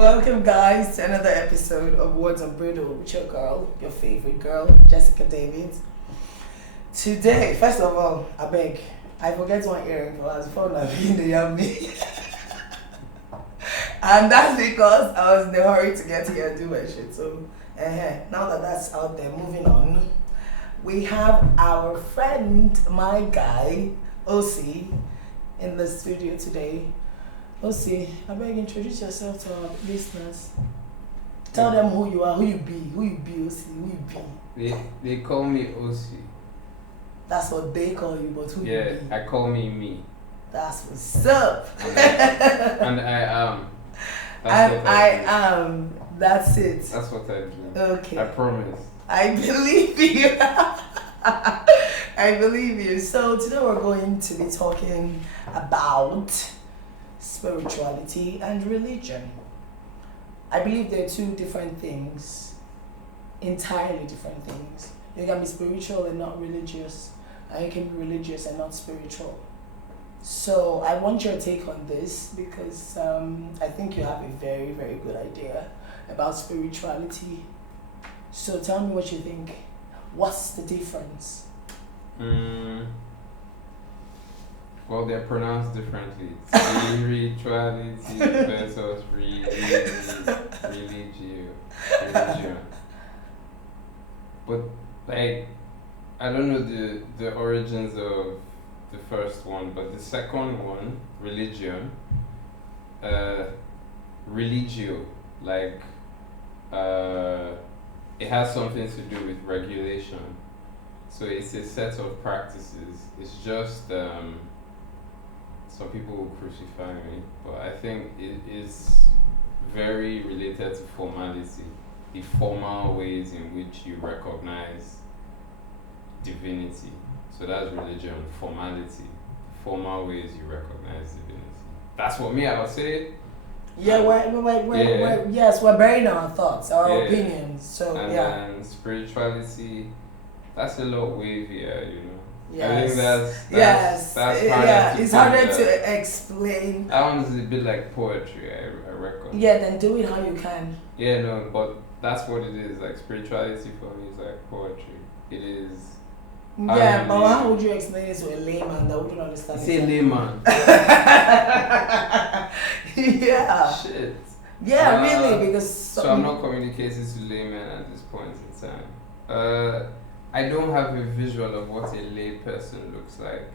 Welcome, guys, to another episode of Words Unbridled with your girl, your favorite girl, Jessica David. Today, first of all, I forget one earring for us before I in the yummy. And that's because I was in a hurry to get here and do my shit. So, now that that's out there, moving on, we have our friend, my guy, OC, in the studio today. OC, I beg introduce yourself to our listeners. Tell them who you are, who you be, OC, who you be. They call me OC. That's what they call you, but who you be? Yeah, I call me. That's what's up. And I am. I am. That's it. That's what I do. Okay. I promise. I believe you. I believe you. So today we're going to be talking about spirituality and religion. I believe they're two different things, entirely different things. You can be spiritual and not religious, and you can be religious and not spiritual. So I want your take on this because I think you have a very, very good idea about spirituality. So tell me what you think. What's the difference? Well, they're pronounced differently. Spirituality versus religion. But like, I don't know the origins of the first one, but the second one, religion, religio, like it has something to do with regulation. So it's a set of practices. It's just some people will crucify me, but I think it is very related to formality, the formal ways in which you recognize divinity. So that's religion, formality, formal ways you recognize divinity. That's what I would say. Yeah, yes, we're bearing our thoughts, our opinions. So and then spirituality, that's a lot wavier, you know. Yes. I think that's harder it's harder to explain. That one's a bit like poetry, I reckon. Yeah, then do it how you can. Yeah, no, but that's what it is. Like spirituality for me is like poetry. It is. Yeah, but how would you explain it to a layman that wouldn't understand? Say layman. Yeah. Shit. Yeah, really, because. So I'm not communicating to laymen at this point in time. I don't have a visual of what a lay person looks like.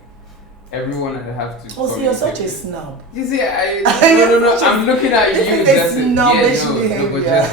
Everyone I have to. Oh, so you're such a snob. You see, no. I'm looking at you. This is snobbish behavior.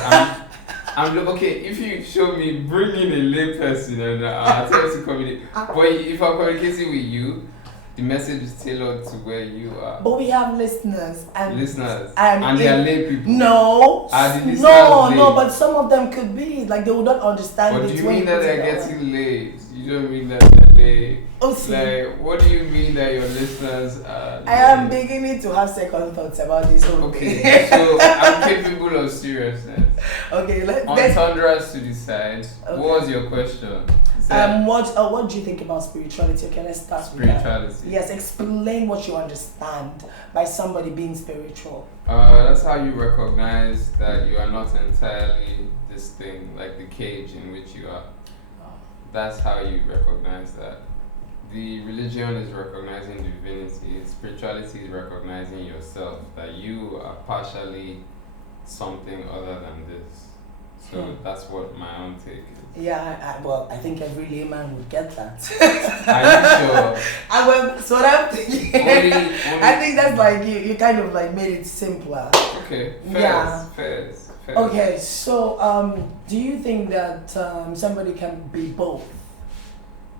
Okay. If you show me, bring in a lay person, and I'll tell you to communicate. But if I'm communicating with you, the message is tailored to where you are. But we have listeners and they are lay people. No, but some of them could be like they would not understand. But do you mean that they're getting laid? You don't mean that they're laid. Oh, see. Like, what do you mean that your listeners are? I am beginning to have second thoughts about this whole thing. Okay, so I'm capable of seriousness. Okay, let's Tundras to decide. Okay. What was your question? What do you think about spirituality? Okay, let's start with spirituality. Yes, explain what you understand by somebody being spiritual. That's how you recognize that you are not entirely this thing, like the cage in which you are. That's how you recognize that. The religion is recognizing divinity. Spirituality is recognizing yourself, that you are partially something other than this. So that's what my own take is. Yeah, I think every layman would get that. Are you sure? So what I'm thinking. I think that's like you kind of like made it simpler. Okay. Fair. Okay, so do you think that somebody can be both?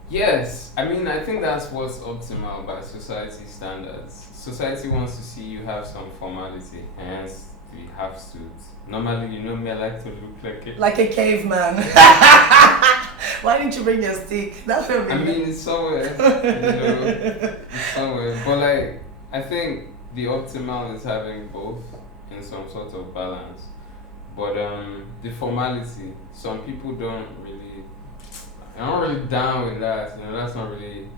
Yes, I mean, I think that's what's optimal by society standards. Society wants to see you have some formality, hence the half suits. Normally, you know me, I like to look like a caveman. Why didn't you bring your stick? That's what I mean, it's somewhere, it's somewhere. But like, I think the optimal is having both in some sort of balance. But the formality, some people don't really, I'm not really down with that. You know, that's not really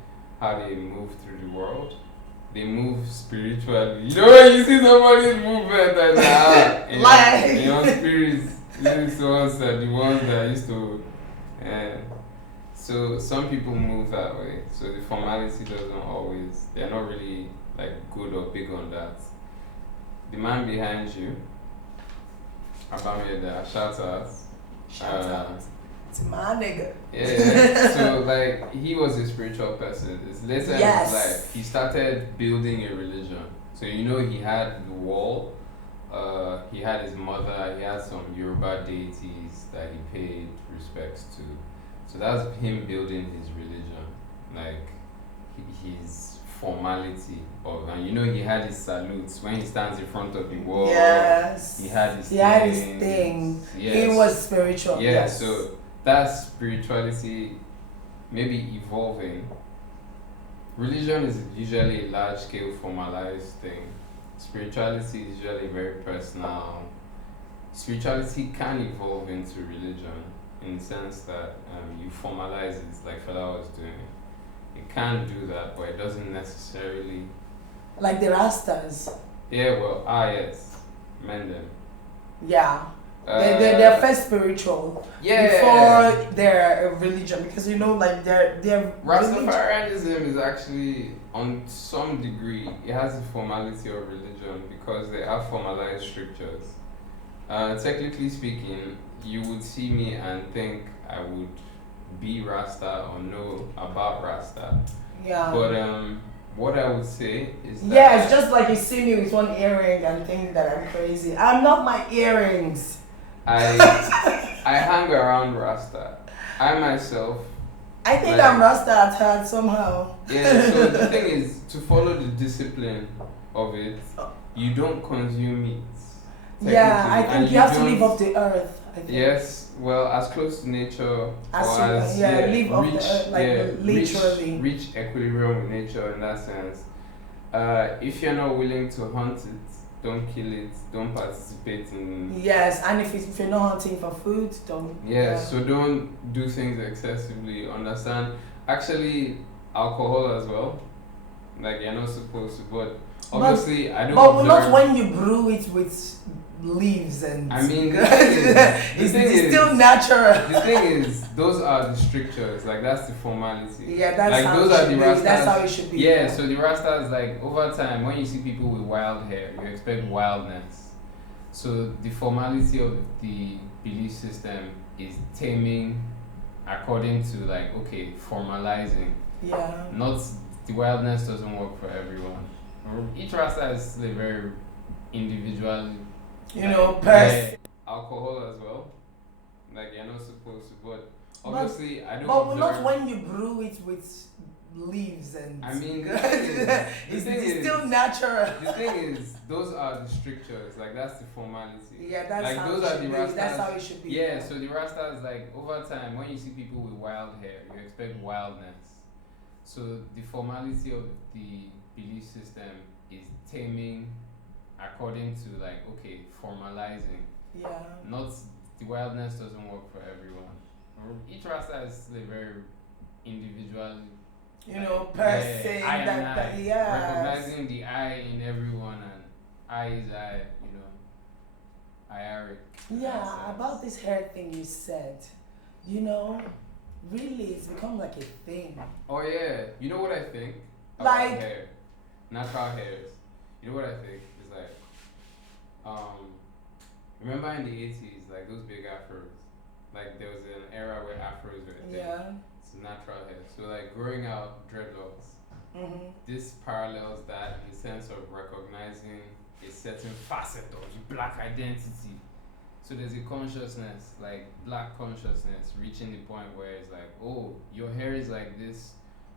how they move through the world. they move spiritually. You know when you see somebody's movement and Like- in your spirits, these ones are the ones that used to. So some people move that way. So the formality doesn't always. They're not really like good or big on that. The man behind you, Abameda, shout out. Shout out. It's my nigga. Yeah. So like he was a spiritual person. It's later Yes. in his life he started building a religion. So you know he had the wall. He had his mother. He had some Yoruba deities that he paid respects to. So that's him building his religion, like his formality of, and you know he had his salutes when he stands in front of the wall. Yes. He had his thing. Yes. He was spiritual. Yeah. Yes. So that's spirituality, maybe evolving. Religion is usually a large scale formalized thing. Spirituality is usually very personal. Spirituality can evolve into religion in the sense that you formalize it, like Fela was doing. It can do that, but it doesn't necessarily. Like the Rastas. Yeah, well, yes, Mendem. Yeah. They're first spiritual Yeah. before their religion, because you know, like their religion. Rastafarianism is actually, on some degree, it has the formality of religion because they have formalized scriptures. Technically speaking, you would see me and think I would be Rasta or know about Rasta. Yeah. But what I would say is that Yeah, it's just like you see me with one earring and think that I'm crazy. I'm not my earrings. I hang around Rasta. I myself. I think Like- I'm Rasta at heart somehow. Yeah. So the thing is, to follow the discipline of it, you don't consume meat. Yeah, I technically, think and you have to don't- live off the earth. I think. Yes, well, as close to nature As or you- as yeah, live off the earth, like, literally. reach equilibrium with nature in that sense. If you're not willing to hunt it, don't kill it, don't participate in. Yes, and if you're not hunting for food, don't. Yeah, so don't do things excessively. Understand? Actually, alcohol as well. Like you're not supposed to, but obviously I don't. But not observe- when you brew it with leaves and. I mean, the thing it's is- still natural. The thing is, those are the strictures. Like that's the formality. Yeah, that's like how those it are should the be. Rastas. That's how it should be. Yeah, so the Rastas, like over time, when you see people with wild hair, you expect wildness. So the formality of the belief system is taming, according to like formalizing. Yeah. Not the wildness doesn't work for everyone. Each Rasta is still a very individual. You know, yeah, alcohol as well. Like you're not supposed to, but obviously I don't. But not observe- when you brew it with leaves and. I mean, it's still natural. The thing is, those are the strictures. Like that's the formality. Yeah, that's like how those it are should the be. Rastas. That's how it should be. Yeah, so the Rastas, like over time, when you see people with wild hair, you expect wildness. So the formality of the belief system is taming, according to like formalizing. Yeah. Not the wildness doesn't work for everyone. Each Rasta is still a very individual. You know, yeah, person I and that I. yeah. Recognizing the I in everyone, and I is I. You know, Iaric. Yeah, about this hair thing you said, you know, really it's become like a thing. Oh yeah, you know what I think about Like- hair, natural hairs. You know what I think is like, remember in the 80s, like those big afros, like there was an era where afros were a thing. Yeah. It's natural hair. So like growing out dreadlocks, Mhm. this parallels that in the sense of recognizing a certain facet of the black identity. So there's a consciousness, like black consciousness, reaching the point where it's like, oh, your hair is like this.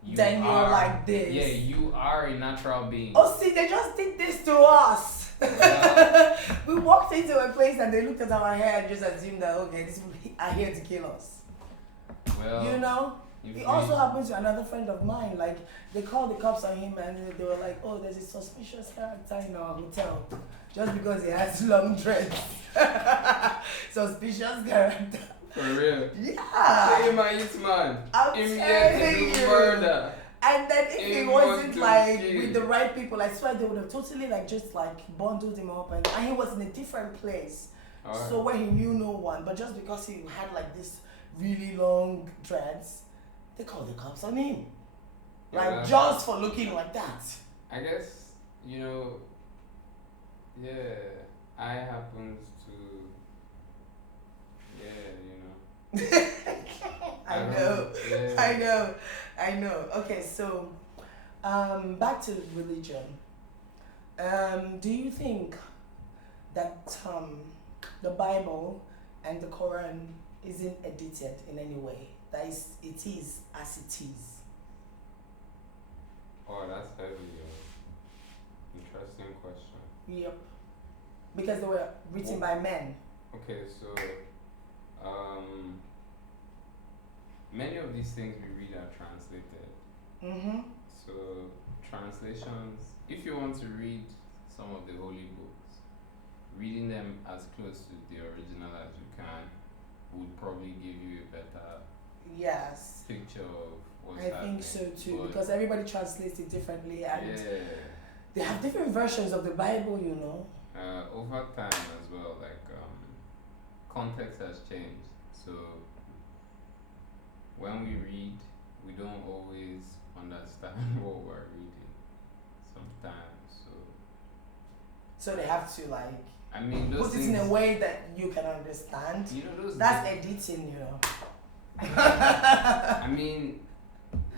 Then you're like this. Yeah, you are a natural being. Oh, see, they just did this to us. Wow. We walked into a place and they looked at our hair and just assumed that, okay, these people are here to kill us. Well, You know? if It we- also happened to another friend of mine. Like, they called the cops on him and they were like, oh, there's a suspicious character in our hotel. Just because he has long dreads. Suspicious character. For real. Yeah. Say my youth man. I'm Him here to telling do you. murder. And then if it wasn't like with the right people, I swear they would have totally like just like bundled him up, and he was in a different place. Alright. So where he knew no one, but just because he had like this really long dreads, they called the cops on him. Yeah, Like just for looking like that. I guess, yeah, I happens to, I know. Okay, so back to religion. Do you think that the Bible and the Quran isn't edited in any way? That is, it is as it is. Oh, that's heavy. Interesting question. Yep. Because they were written by men. Okay, so many of these things we read are translated. Mm-hmm. So translations, if you want to read some of the holy books, reading them as close to the original as you can would probably give you a better Yes. picture of what's I happening. think so too, But because everybody translates it differently, and yeah, they have different versions of the Bible, you know. over time as well, like context has changed. So when we read, we don't always understand what we're reading sometimes. So they have to like I mean, those put it things, in a way that you can understand. you know, those That's editing, you know. I mean,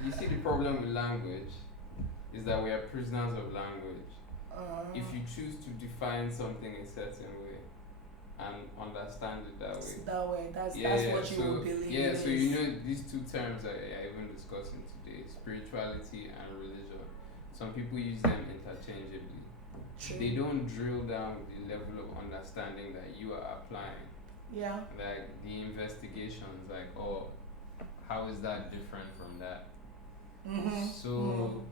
you see, the problem with language is that we are prisoners of language. If you choose to define something a certain way and understand it that way, that way, that's what you would believe. Yeah, it so is. you know these two terms I even discussing today, spirituality and religion. Some people use them interchangeably. True. They don't drill down with the level of understanding that you are applying. Yeah. Like the investigations, like, oh, how is that different from that? Mm-hmm. So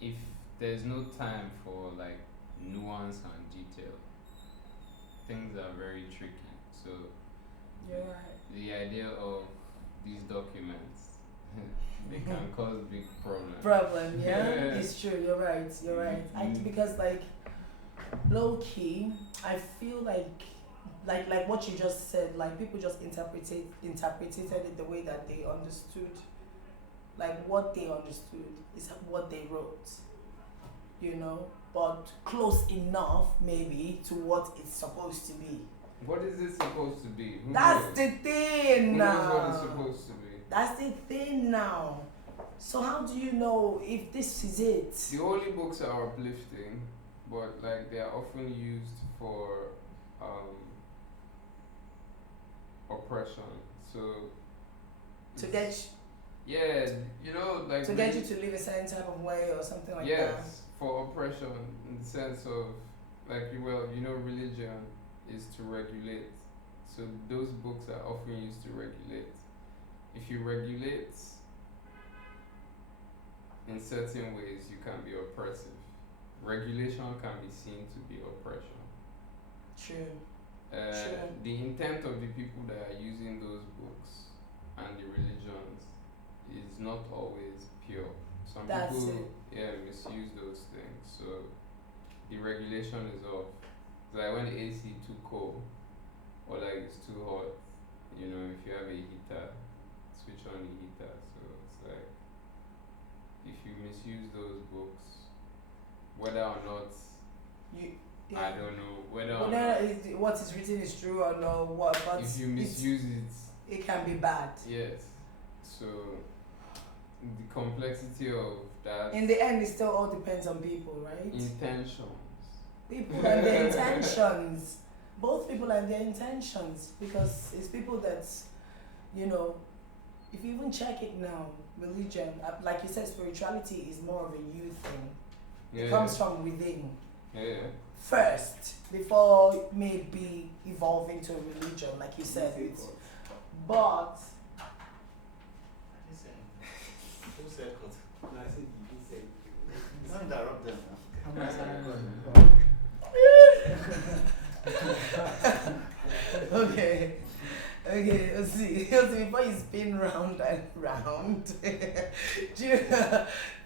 if there's no time for like nuance and detail, things are very tricky. So You're right. the idea of these documents, they can cause big problems. Problem, yeah, it's true. You're right. Because like low key, I feel like what you just said, like people just interpreted it the way that they understood. Like what they understood is what they wrote, you know, but close enough maybe to what it's supposed to be. What is it supposed to be? Who That's knows? the thing Who now. knows what it's supposed to be? That's the thing now. So how do you know if this is it? The holy books are uplifting, but like they are often used for oppression. So To get yeah, you know, like to get you to live a certain type of way or something like that. yes, for oppression in the sense of like religion is to regulate. So those books are often used to regulate. If you regulate in certain ways, you can be oppressive. Regulation can be seen to be oppression. True. The intent of the people that are using those books and the religions is not always pure. Some That's people misuse those things. So the regulation is off. It's like when the AC too cold or like it's too hot, if you have a heater, switch on the heater. So it's like if you misuse those books, whether or not I don't know whether what is written is true or no, but if you misuse it can be bad. yes. So the complexity of that In the end, it still all depends on people, right? intentions. People and their intentions. Both people and their intentions, because it's people that, if you even check it now, religion, like you said, spirituality is more of a you thing. Yeah. It comes from within. Yeah. First, before maybe evolving to a religion, like you said. But Who said cut? No, I said you said. Don't interrupt them now. okay, let's see. Before you spin round and round,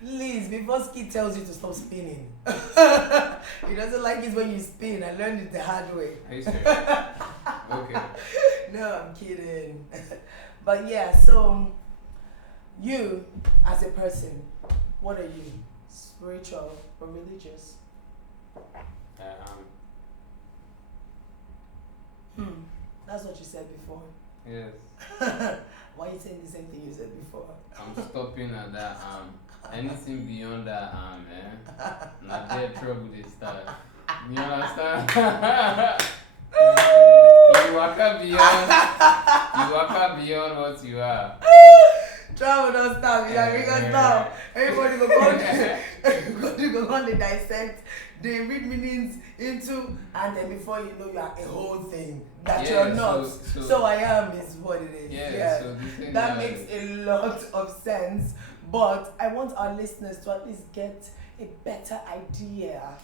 Please, before Ski tells you to stop spinning. He doesn't like it when you spin. I learned it the hard way. Are you serious? Okay. No, I'm kidding. But yeah, so you as a person, what are you? Spiritual or religious? That's what you said before. Yes. Why are you saying the same thing you said before? I'm stopping at that anything beyond that not there trouble they start. You understand? you walk up beyond what you are. Trouble don't stop, because now everybody go on they dissect, they read meanings into, and then before you know you are a whole thing that you're not. So I am is what it is. Yeah. So the thing that makes a lot of sense. But I want our listeners to at least get a better idea.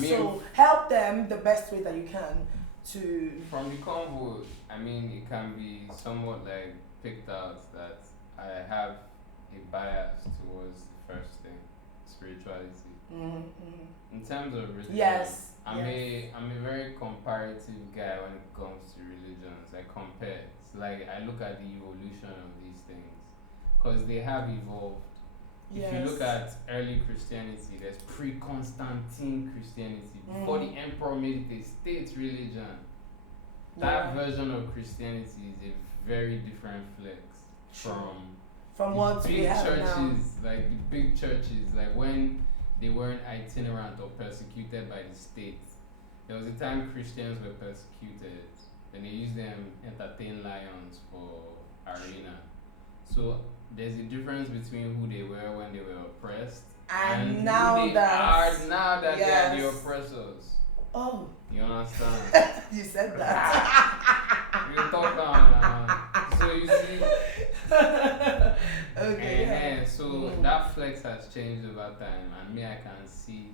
So help them the best way that you can to. From the convo, it can be somewhat like picked out that I have a bias towards the first thing, spirituality. In terms of religion, I'm a very comparative guy when it comes to religions. I compare. It's like I look at the evolution of these things because they have evolved. If you look at early Christianity, there's pre-Constantine Christianity. Before the emperor made it a state religion. That version of Christianity is a very different flex from what big we have churches, now. like the big churches, like when they weren't itinerant or persecuted by the state. There was a time Christians were persecuted, and they used them entertain lions for arena. So there's a difference between who they were when they were oppressed and now who they are now that they are the oppressors. Oh. You understand? You said that. You talk on. So you see. Okay. So that flex has changed over time, and me, I can see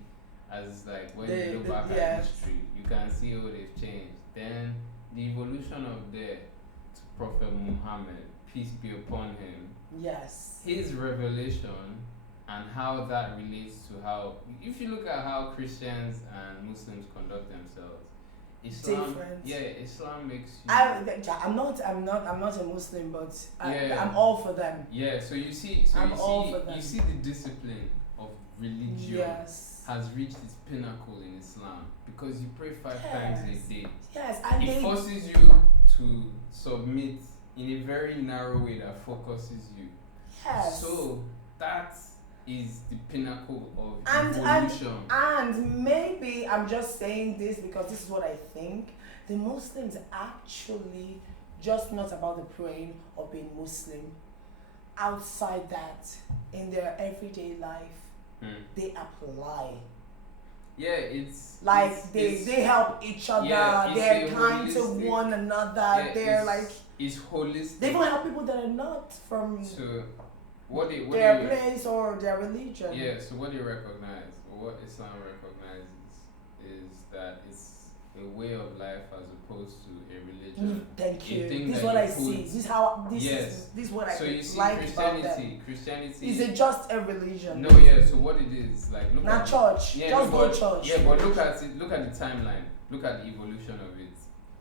as like when you look back at history, you can see how they've changed. Then the evolution of to Prophet Muhammad, peace be upon him. Yes. His revelation and how that relates to how, if you look at how Christians and Muslims conduct themselves, Islam, Islam makes you. I'm not a Muslim, but I'm all for them. Yeah, so you see, you see the discipline of religion has reached its pinnacle in Islam because you pray 5 times a day. Yes, and it forces you to submit in a very narrow way that focuses you. Yes. So that is the pinnacle of evolution. And maybe I'm just saying this because this is what I think. The Muslims actually just not about the praying or being Muslim. Outside that, in their everyday life, they apply. Yeah, it's like they help each other. They're kind to one another. They're it's holistic. They even help people that are not from their place or their religion. Yeah, so what they recognize, or what Islam recognizes, is that it's a way of life as opposed to a religion. Thank you. This is what I see. This is how this is what I so you see like about them. Christianity is it just a religion? No, so what it is, like look not at church. Just go church. Yeah, but look at it, look at the timeline, look at the evolution of it.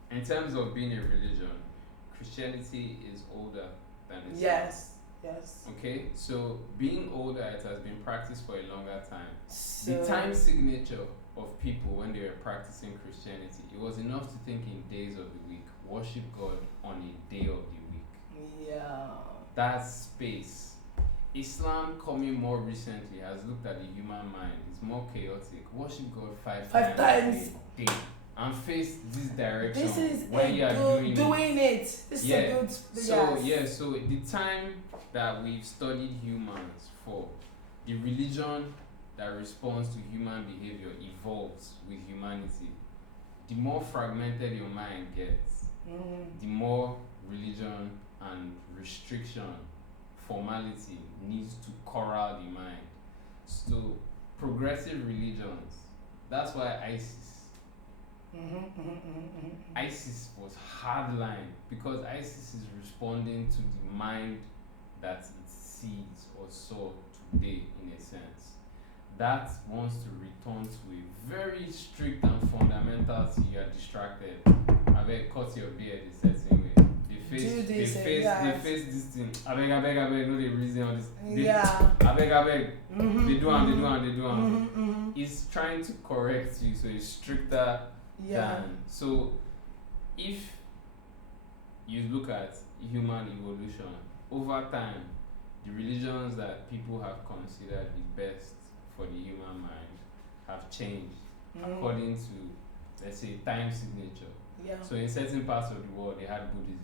In terms of being a religion, Christianity is older than Islam. Yes. Okay, so being older, it has been practiced for a longer time. So the time signature of people when they were practicing Christianity, it was enough to think in days of the week. Worship God on a day of the week. Yeah. That space. Islam coming more recently has looked at the human mind. It's more chaotic. Worship God 5 times a day. And face this direction. This is when you are doing it. This is a good. So the time that we've studied humans for, the religion that responds to human behavior evolves with humanity. The more fragmented your mind gets, the more religion and restriction, formality needs to corral the mind. So progressive religions, that's why ISIS was hardline, because ISIS is responding to the mind that it sees or saw today, in a sense. that wants to return to a very strict and fundamental see you are distracted. I beg cut your beard a certain way. They face this thing. I beg, no they reason on this. I beg. They do and. It's trying to correct you, so it's stricter than. So if you look at human evolution, over time, the religions that people have considered the best for the human mind have changed according to, let's say, time signature. So in certain parts of the world, they had Buddhism.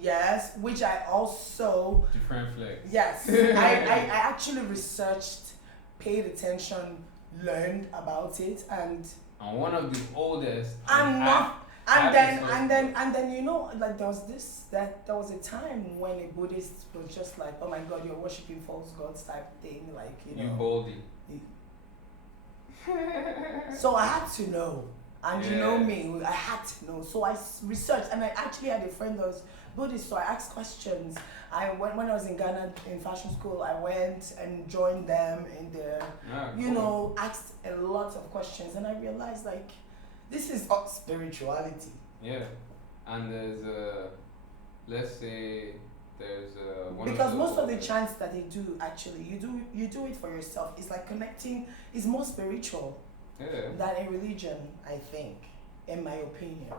Yes, which I also... Different flags. Yes. I actually researched, paid attention, learned about it, and one of the oldest... And then you know, like there was a time when a Buddhist was just like, oh my God, you're worshipping false gods type thing, like, you know. You boldly. So I had to know, and you know me, I had to know. So I researched, and I actually had a friend that was Buddhist, so I asked questions. When I was in Ghana in fashion school, I went and joined them in the, you know, asked a lot of questions, and I realized like, this is spirituality. Yeah, and there's let's say there's because most of the chants that they do, actually, you do it for yourself. It's like connecting. It's more spiritual than a religion, I think, in my opinion.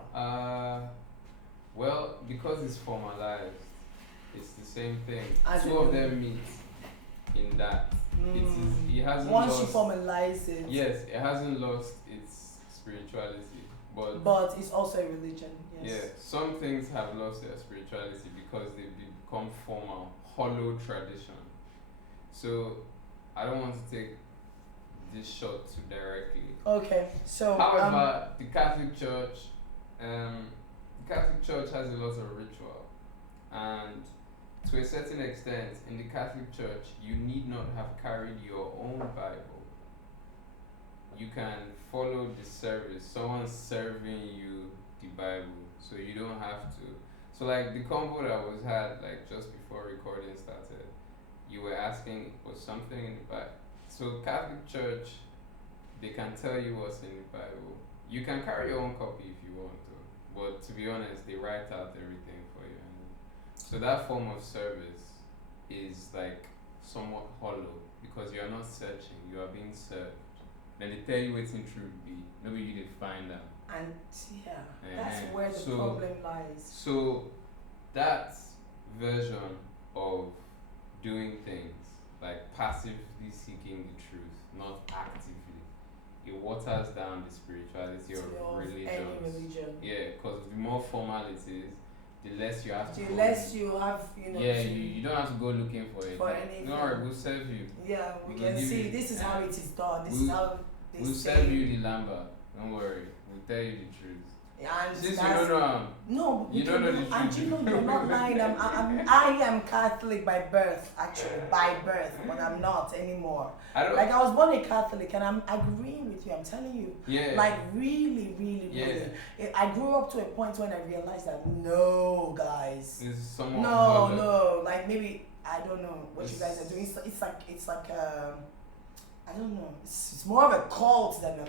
Well, because it's formalized, it's the same thing. Two of them meet in that. It hasn't once lost, you formalize it. Yes, it hasn't lost its spirituality, but it's also a religion. Yes. Yeah, some things have lost their spirituality because they've become formal, hollow tradition. So I don't want to take this shot too directly. Okay, so however, the Catholic Church has a lot of ritual, and to a certain extent, in the Catholic Church, you need not have carried your own Bible. You can follow the service. Someone's serving you the Bible, so you don't have to. So like the convo that was had like just before recording started, you were asking was something in the Bible. So Catholic Church, they can tell you what's in the Bible. You can carry your own copy if you want to, but to be honest, they write out everything for you. So that form of service is like somewhat hollow because you are not searching, you are being served. Then they tell you what's in truth be. Maybe you did find out. And that's where the problem lies. So that version of doing things, like passively seeking the truth, not actively, it waters down the spirituality of religions. Any religion. Yeah, because the more formal it is, the less you have to the less you have, you know. Yeah, you don't have to go looking for it. For anything. Don't worry, we'll serve you. Yeah, we can see this is how it is done. This is how they we'll say. serve you the lamba. Don't worry, we'll tell you the truth. Yeah, and since you don't know, no, you don't know the truth. And you know, you're not lying. I am Catholic by birth, actually, by birth, but I'm not anymore. I was born a Catholic, and I'm agreeing with you. I'm telling you, yeah, like really, I grew up to a point when I realized that no, guys, no, like maybe I don't know what you guys are doing. It's like I don't know. It's more of a cult than a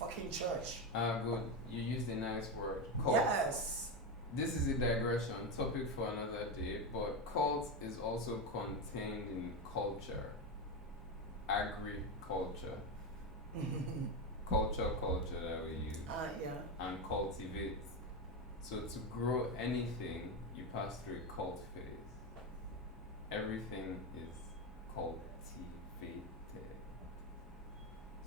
fucking church. Good. You used a nice word. Cult. Yes. This is a digression, topic for another day, but cult is also contained in culture. Agriculture. culture that we use. And cultivate. So to grow anything, you pass through a cult phase. Everything is cultivated.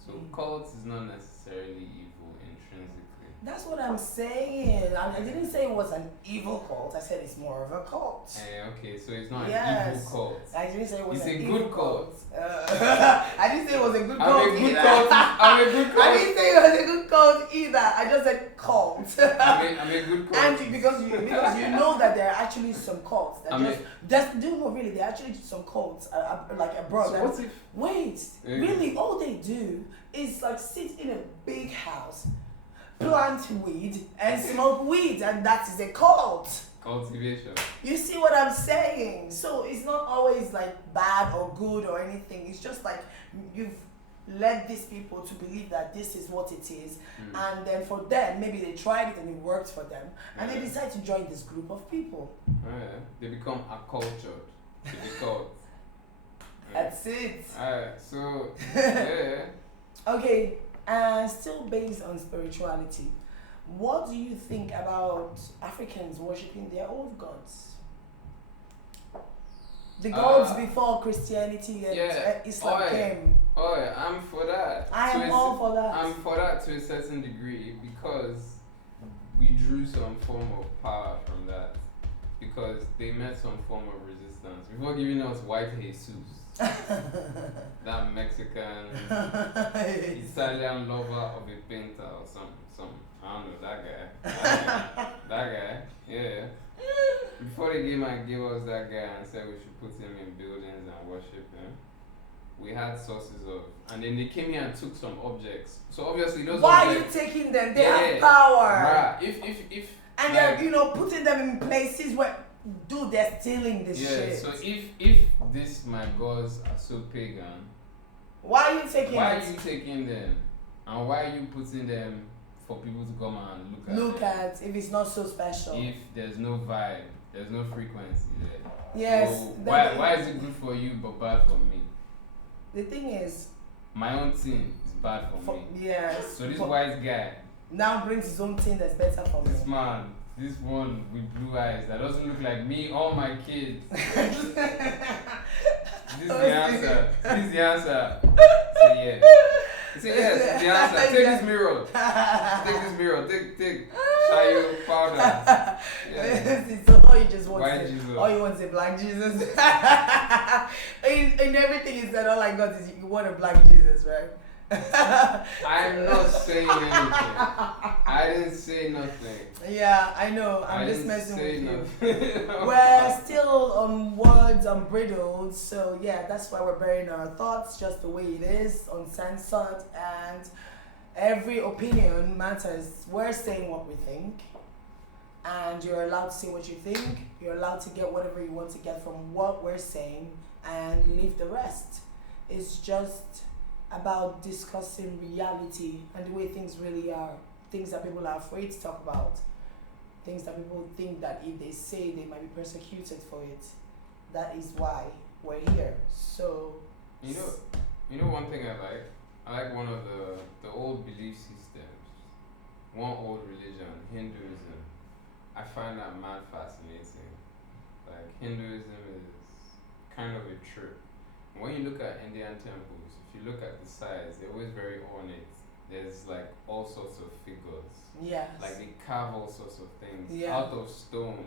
So cult is not necessarily evil intrinsically. That's what I'm saying. I didn't say it was an evil cult. I said it's more of a cult. Okay, so it's not an evil cult. I didn't say it was it's an a evil good cult. I didn't say it was a good cult. I'm a good cult. I didn't say it was a good cult either. I just said cult. I'm a good cult. And because you know that there are actually some cults that there are actually some cults like abroad. So what if? Wait, really, all they do is like sit in a big house, plant weed and smoke weed, and that is a cult. Cultivation. You see what I'm saying? So it's not always like bad or good or anything. It's just like led these people to believe that this is what it is, Mm. and then for them, maybe they tried it and it worked for them, and they Yeah. decide to join this group of people. Yeah. They become accultured. They become. That's it. Alright, so yeah. Okay, still based on spirituality, what do you think about Africans worshipping their old gods? The gods before Christianity and Islam Oh, yeah. came. Oh yeah, I'm for that. I To am a all cer- for that. I'm for that to a certain degree because we drew some form of power from that. Because they met some form of resistance before giving us white Jesus, that Mexican Italian lover of a painter or some I don't know that guy. That guy, yeah. Before they gave us that guy and said we should put him in buildings and worship him, we had sources of, and then they came here and took some objects. So obviously those Why are you objects. taking them? They Yeah, have power. Right. If And like, they're, putting them in places where, dude, they're stealing this yeah, shit. so if this my gods are so pagan, Why are you taking why it? are you taking them? And why are you putting them for people to come and Look them? at if it's not so special. If there's no vibe, there's no frequency there. Yes. So that- why is it good for you but bad for me? The thing is, My own thing is bad for me. yes. So this for- white guy, now brings his own thing that's better for me. this man, this one with blue eyes that doesn't look like me or my kids. This is the answer. This is the answer. Say yes. Say yes. It's the answer. Take this mirror. Take this mirror. Take. Shayo powder. Yeah. So all you just want White is Jesus. all you want is a black Jesus. in everything you said, all I got is you want a black Jesus, right? I'm not saying anything. I didn't say nothing. Yeah, I know. I'm I just didn't messing say with you. nothing. We're still on words unbridled, so yeah, that's why we're bearing our thoughts just the way it is, uncensored, and every opinion matters. We're saying what we think, and you're allowed to say what you think. You're allowed to get whatever you want to get from what we're saying, and leave the rest. It's just about discussing reality and the way things really are, things that people are afraid to talk about, things that people think that if they say they might be persecuted for it. That is why we're here. So You know one thing I like one of the old belief systems, one old religion, Hinduism. I find that mad fascinating. Like Hinduism is kind of a trip. When you look at Indian temples, if you look at the size, they're always very ornate. There's like all sorts of figures. yes. Like they carve all sorts of things Yeah. out of stone.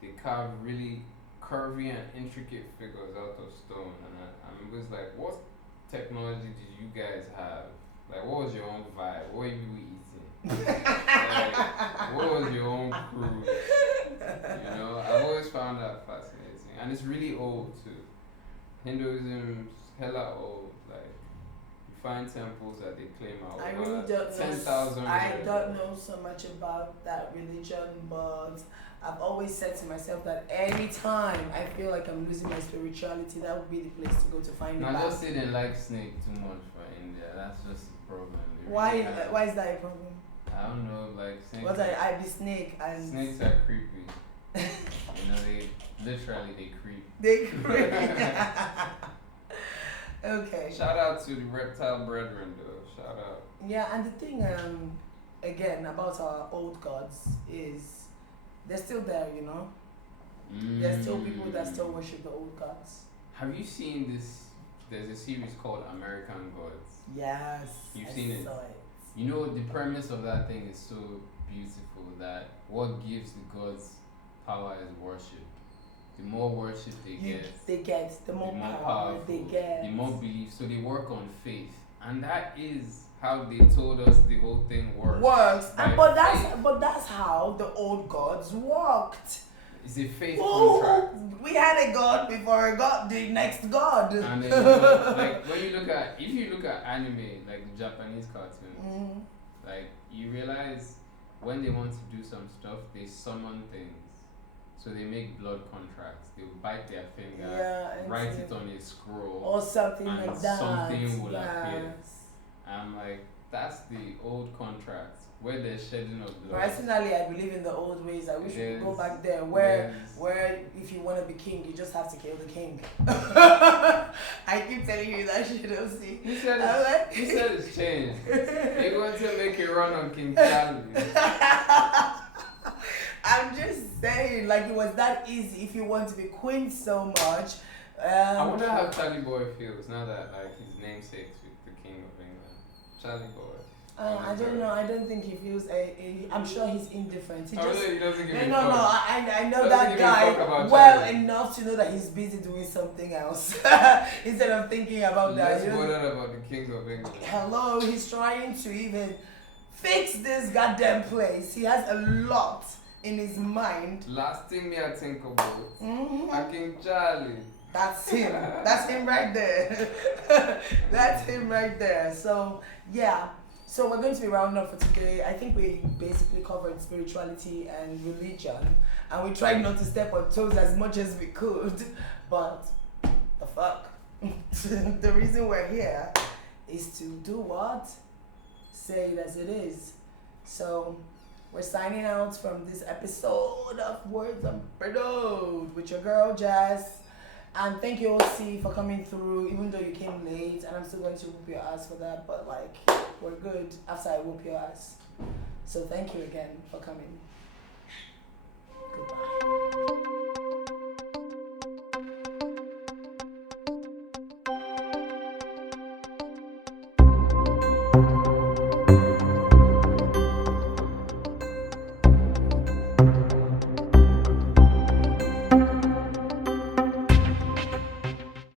They carve really curvy and intricate figures out of stone. And I'm always like, what technology did you guys have? Like, what was your own vibe? What were you eating? Like, what was your own cruise? You know, I've always found that fascinating. And it's really old too. Hinduism's hella old. Like, you find temples that they claim are I over really don't 10,000 know. I years. don't know so much about that religion, but I've always said to myself that any time I feel like I'm losing my spirituality, that would be the place to go to find it Now, back. just say they like snake too much for India. That's just the problem. They Why? really have- Why is that a problem? I don't know. Like snakes. What I be snake and Snakes are creepy. You know, they literally they creep. they okay. Shout out to the reptile brethren, though. Shout out. Yeah, and the thing again about our old gods is they're still there, you know. There's still people that still worship the old gods. Have you seen this? There's a series called American Gods. Yes. You've I seen it. saw it. You know, the premise of that thing is so beautiful that what gives the gods power is worship. The more worship They get the more power powerful, they get. the more belief. So they work on faith, and that is how they told us the whole thing works. By but faith. that's how the old gods worked. It's a faith Oh, contract. we had a god before we got the next god. And then, you know, like when you look at, if you look at anime, like the Japanese cartoons, Mhm. like you realize when they want to do some stuff, they summon things. So they make blood contracts. They will bite their finger, and write it on a scroll, or something and like that. something will yes. appear. I'm like, that's the old contracts where there's shedding of blood. Personally, I believe in the old ways. I wish we could go back there where if you want to be king, you just have to kill the king. I keep telling you that shit, see. You said it's changed. They want to make a run on King Charlie. I'm just saying, like, it was that easy if you want to be queen so much. I wonder how Charlie Boy feels now that like his namesakes with the King of England. Charlie Boy. I don't know. I don't think he feels I'm sure he's indifferent. He just, he doesn't give a no. fuck. I know Doesn't that give a guy fuck about well Charlie. enough to know that he's busy doing something else instead of thinking about Let's that. bother about the King of England. Hello, he's trying to even fix this goddamn place. He has a lot in his mind. Last thing me I think about, Mhm. King Charlie. That's him. That's him right there. That's him right there. So, yeah. So we're going to be rounding up for today. I think we basically covered spirituality and religion. And we tried not to step on toes as much as we could. But, the fuck? The reason we're here is to do what? Say it as it is. So, we're signing out from this episode of Words Unbridled with your girl Jazz. And thank you OC for coming through, even though you came late. And I'm still going to whoop your ass for that, but like, we're good after I whoop your ass. So thank you again for coming. Goodbye.